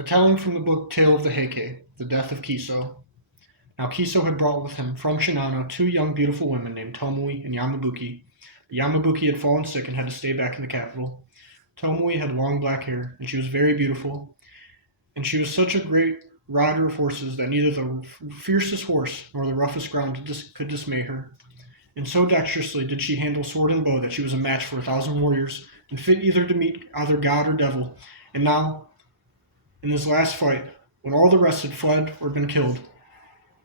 A telling from the book Tale of the Heike, The Death of Kiso. Now Kiso had brought with him from Shinano two young beautiful women named Tomui and Yamabuki. But Yamabuki had fallen sick and had to stay back in the capital. Tomui had long black hair, and she was very beautiful, and she was such a great rider of horses that neither the fiercest horse nor the roughest ground could dismay her. And so dexterously did she handle sword and bow that she was a match for 1,000 warriors, and fit either to meet either god or devil. And now, in this last fight, when all the rest had fled or been killed,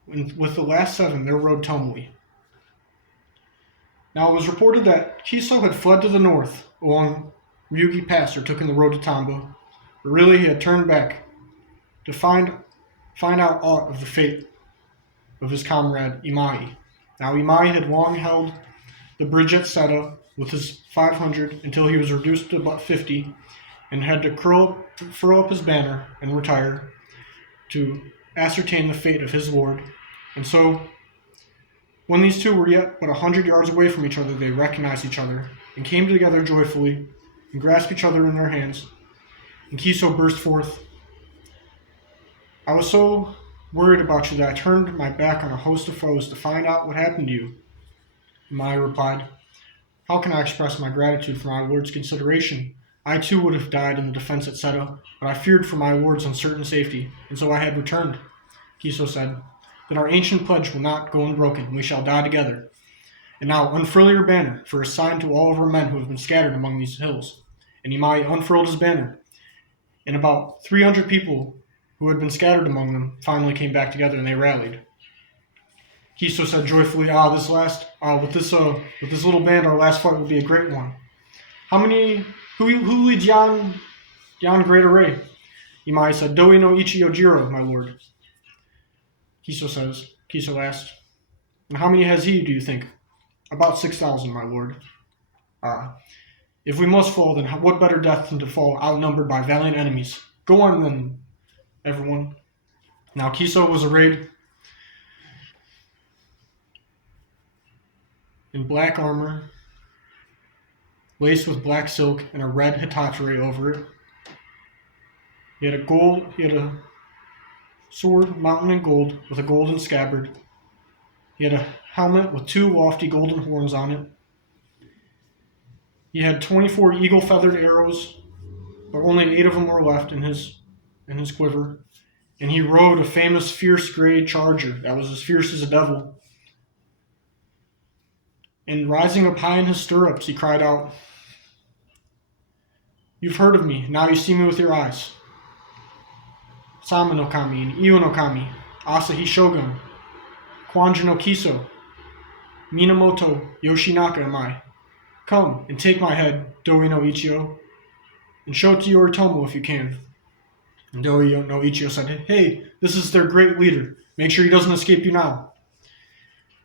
with the last 7 there rode Tomui. Now it was reported that Kiso had fled to the north along Ryugi Pass or taken the road to Tamba, but really he had turned back to find out aught of the fate of his comrade Imai. Now Imai had long held the bridge at Seta with his 500 until he was reduced to about 50 and had to furl up his banner and retire to ascertain the fate of his lord. And so, when these two were yet but 100 yards away from each other, they recognized each other and came together joyfully and grasped each other in their hands. And Kiso burst forth, "I was so worried about you that I turned my back on a host of foes to find out what happened to you." Imai replied, "How can I express my gratitude for my lord's consideration? I too would have died in the defense at Seta, but I feared for my lord's uncertain safety, and so I had returned." Kiso said, "Then our ancient pledge will not go unbroken, and we shall die together. And now unfurl your banner for a sign to all of our men who have been scattered among these hills." And Imai unfurled his banner, and about 300 people who had been scattered among them finally came back together, and they rallied. Kiso said joyfully, with this little band, our last fight will be a great one. Who leads yon great array?" Imai said, "Doi no Ichiyojiro, my lord." Kiso asked, "And how many has he, do you think?" "About 6,000, my lord." If we must fall, then what better death than to fall outnumbered by valiant enemies? Go on then, everyone." Now Kiso was arrayed in black armor, laced with black silk, and a red Hattori over it. He had a sword mounted in gold with a golden scabbard. He had a helmet with 2 lofty golden horns on it. He had 24 eagle-feathered arrows, but only 8 of them were left in his quiver. And he rode a famous fierce gray charger that was as fierce as a devil. And rising up high in his stirrups, he cried out, "You've heard of me, now you see me with your eyes. Sama no Kami and Iyo no Kami, Asahi Shogun, Kwanji no Kiso, Minamoto Yoshinaka am I. Come and take my head, Doi no Ichiyo, and show it to Yoritomo if you can." And Doi no Ichiyo said, "Hey, this is their great leader. Make sure he doesn't escape you now."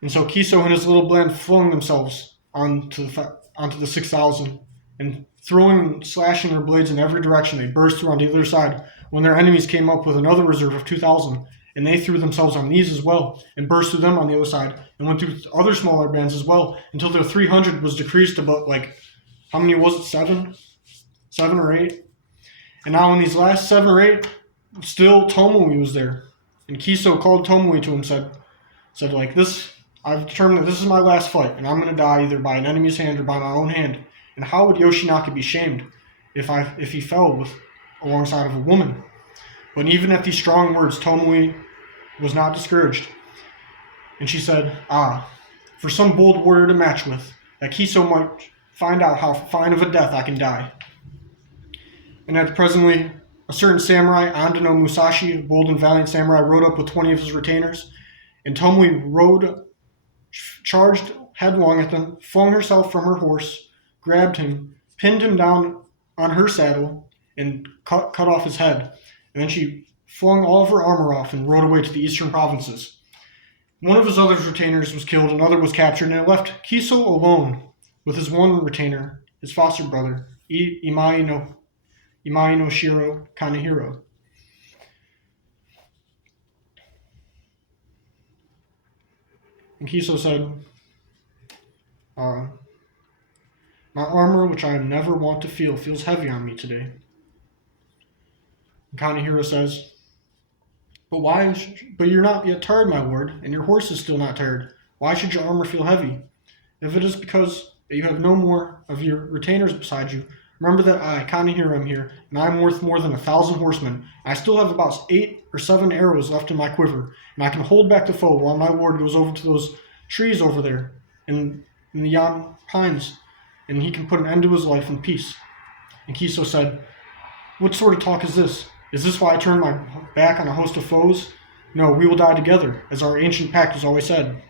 And so Kiso and his little band flung themselves onto the 6,000, and throwing and slashing their blades in every direction, they burst through on the other side, when their enemies came up with another reserve of 2,000, and they threw themselves on these as well, and burst through them on the other side, and went through other smaller bands as well, until their 300 was decreased to about, how many was it, 7? 7 or 8? And now in these last 7 or 8, still Tomui was there. And Kiso called Tomui to him, said this, "I've determined that this is my last fight, and I'm going to die either by an enemy's hand or by my own hand. And how would Yoshinaka be shamed if he fell alongside of a woman?" But even at these strong words, Tomui was not discouraged. And she said, "For some bold warrior to match with, that Kiso might find out how fine of a death I can die." And at presently, a certain samurai, Ando no Musashi, a bold and valiant samurai, rode up with 20 of his retainers, and Tomui charged headlong at them, flung herself from her horse, grabbed him, pinned him down on her saddle, and cut off his head. And then she flung all of her armor off and rode away to the eastern provinces. One of his other retainers was killed, another was captured, and it left Kiso alone with his one retainer, his foster brother, Imai no Shiro Kanehiro. And Kiso said, "My armor, which I never want to feel, feels heavy on me today." And Kanehiro says, but you're not yet tired, my lord, and your horse is still not tired. Why should your armor feel heavy? If it is because you have no more of your retainers beside you, remember that I, Kanehiro, am here, and I am worth more than 1,000 horsemen. I still have about 8 or 7 arrows left in my quiver, and I can hold back the foe while my lord goes over to those trees over there in the yon pines, and he can put an end to his life in peace. And Kiso said, what sort of talk is this? Is this why I turn my back on a host of foes? No, we will die together, as our ancient pact has always said.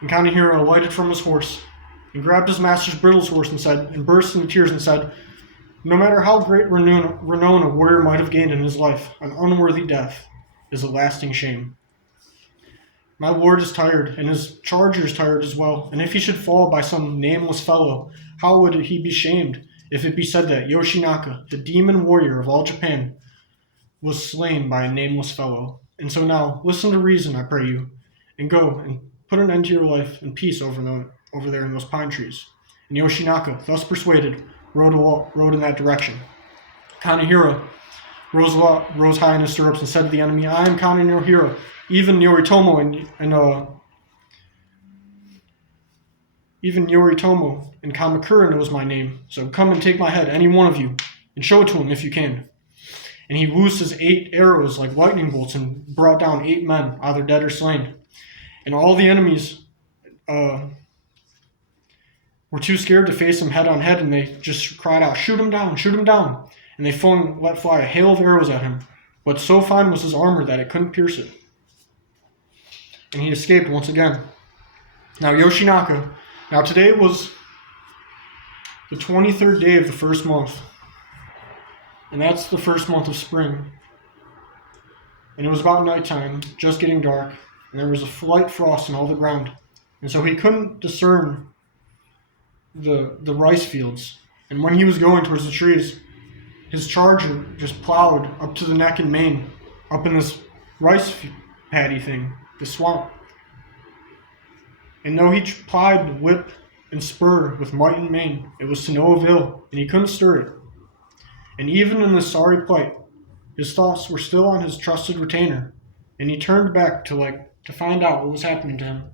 And Kanehiro alighted from his horse, and grabbed his master's bridle horse and burst into tears and said, no matter how great renown a warrior might have gained in his life, an unworthy death is a lasting shame. My lord is tired, and his charger is tired as well, and if he should fall by some nameless fellow, how would he be shamed if it be said that Yoshinaka, the demon warrior of all Japan, was slain by a nameless fellow? And so now, listen to reason, I pray you, and go and put an end to your life in peace over there in those pine trees. And Yoshinaka, thus persuaded, rode in that direction. Kanehiro rose high in his stirrups and said to the enemy, I am Kanehiro, even Yoritomo and Kamakura knows my name, so come and take my head, any one of you, and show it to him if you can. And he loosed his 8 arrows like lightning bolts and brought down 8 men, either dead or slain. And all the enemies were too scared to face him head on head, and they just cried out, shoot him down, shoot him down. And they let fly a hail of arrows at him, but so fine was his armor that it couldn't pierce it. And he escaped once again. Now today was the 23rd day of the first month, and that's the first month of spring. And it was about nighttime, just getting dark, and there was a light frost in all the ground. And so he couldn't discern the rice fields. And when he was going towards the trees, his charger just plowed up to the neck and mane, up in this rice paddy thing, the swamp. And though he plied whip and spur with might and main, it was to no avail, and he couldn't stir it. And even in this sorry plight, his thoughts were still on his trusted retainer, and he turned back to find out what was happening to him,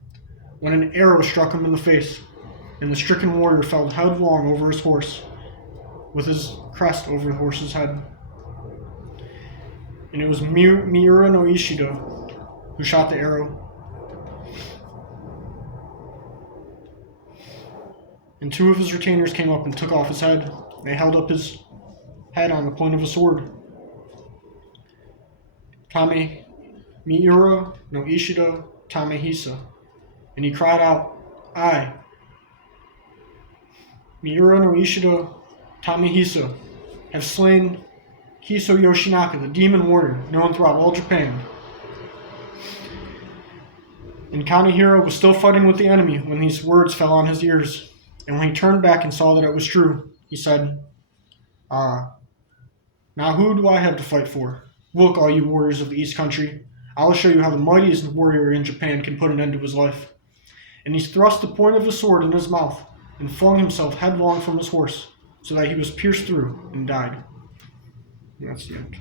when an arrow struck him in the face, and the stricken warrior fell headlong over his horse, with his crest over the horse's head. And it was Miura no Ishido who shot the arrow. And 2 of his retainers came up and took off his head. They held up his head on the point of a sword. Miura no Ishido Tamehisa. And he cried out, I, Miura no Ishido Tamehisa, have slain Kiso Yoshinaka, the demon warrior known throughout all Japan. And Kanehiro was still fighting with the enemy when these words fell on his ears. And when he turned back and saw that it was true, he said, now who do I have to fight for? Look, all you warriors of the East Country, I will show you how the mightiest warrior in Japan can put an end to his life. And he thrust the point of his sword in his mouth and flung himself headlong from his horse, so that he was pierced through and died. And that's the end.